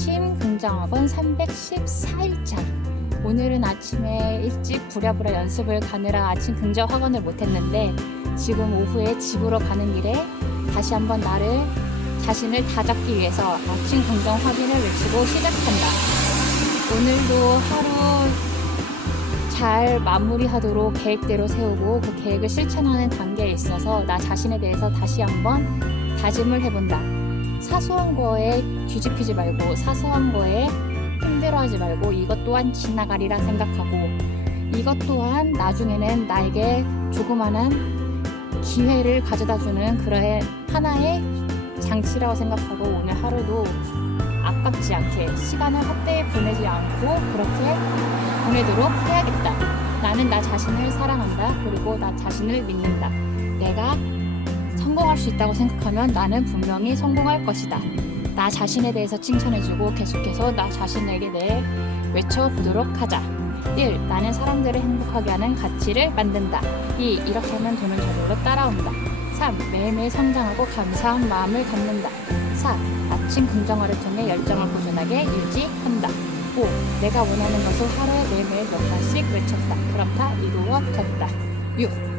아침 긍정학원 314일차. 오늘은 아침에 일찍 부랴부랴 연습을 가느라 아침 긍정 학원을 못했는데 지금 오후에 집으로 가는 길에 다시 한번 나를 자신을 다잡기 위해서 아침 긍정 확인을 외치고 시작한다. 오늘도 하루 잘 마무리하도록 계획대로 세우고 그 계획을 실천하는 단계에 있어서 나 자신에 대해서 다시 한번 다짐을 해본다. 사소한 거에 뒤집히지 말고 사소한 거에 힘들어하지 말고 이것 또한 지나가리라 생각하고 이것 또한 나중에는 나에게 조그만한 기회를 가져다주는 그런 하나의 장치라고 생각하고 오늘 하루도 아깝지 않게 시간을 헛되이 보내지 않고 그렇게 보내도록 해야겠다. 나는 나 자신을 사랑한다. 그리고 나 자신을 믿는다. 내가 성공할 수 있다고 생각하면 나는 분명히 성공할 것이다. 나 자신에 대해서 칭찬해주고 계속해서 나 자신에게 내 외쳐보도록 하자. 1. 나는 사람들을 행복하게 하는 가치를 만든다. 2. 이렇게 하면 돈은 저절로 따라온다. 3. 매일매일 성장하고 감사한 마음을 갖는다. 4. 아침 긍정화를 통해 열정을 꾸준하게 유지한다. 5. 내가 원하는 것을 하루에 매일매일 몇 번씩 외쳤다. 그럼 다 이루어졌다. 6.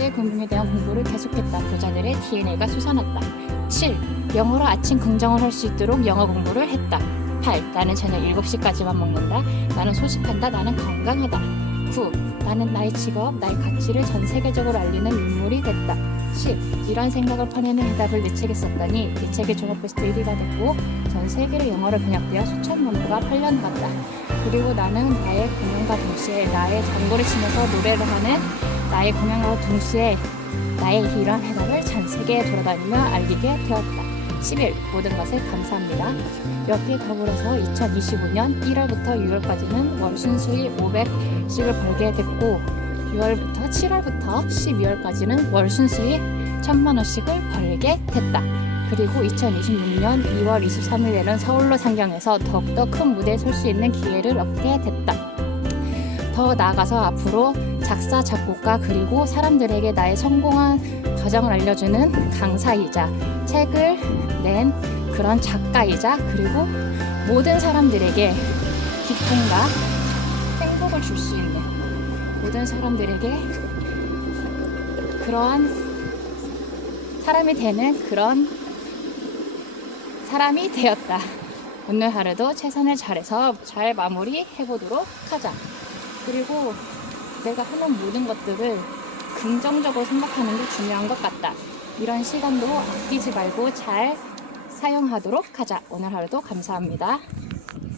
경제 금융에 대한 공부를 계속했다. 부자들의 DNA가 솟아났다. 7. 영어로 아침 긍정을 할 수 있도록 영어 공부를 했다. 8. 나는 저녁 7시까지만 먹는다. 나는 소식한다. 나는 건강하다. 9. 나는 나의 직업, 나의 가치를 전 세계적으로 알리는 인물이 됐다. 10. 이런 생각을 퍼내는 해답을 내 책에 썼더니 이 책이 종합베스트 1위가 됐고 전 세계로 영어를 번역되어 수천 권부가 팔려나갔다. 그리고 나는 나의 공연과 동시에 나의 장구를 치면서 노래를 하는 나의 공연과 동시에 나의 이런 해답을 전 세계에 돌아다니며 알리게 되었다. 11. 모든 것에 감사합니다. 여기에 더불어서 2025년 1월부터 6월까지는 월 순수익 500씩을 벌게 됐고 6월부터 7월부터 12월까지는 월 순수익 1000만 원씩을 벌게 됐다. 그리고 2026년 2월 23일에는 서울로 상경해서 더욱더 큰 무대에 설 수 있는 기회를 얻게 됐다. 더 나아가서 앞으로 작사, 작곡가 그리고 사람들에게 나의 성공한 과정을 알려주는 강사이자 책을 낸 그런 작가이자 그리고 모든 사람들에게 기쁨과 행복을 줄 수 있는 모든 사람들에게 그러한 사람이 되는 그런 사람이 되었다. 오늘 하루도 최선을 다해서 잘 마무리 해 보도록 하자. 그리고 내가 하는 모든 것들을 긍정적으로 생각하는 게 중요한 것 같다. 이런 시간도 아끼지 말고 잘 사용하도록 하자. 오늘 하루도 감사합니다.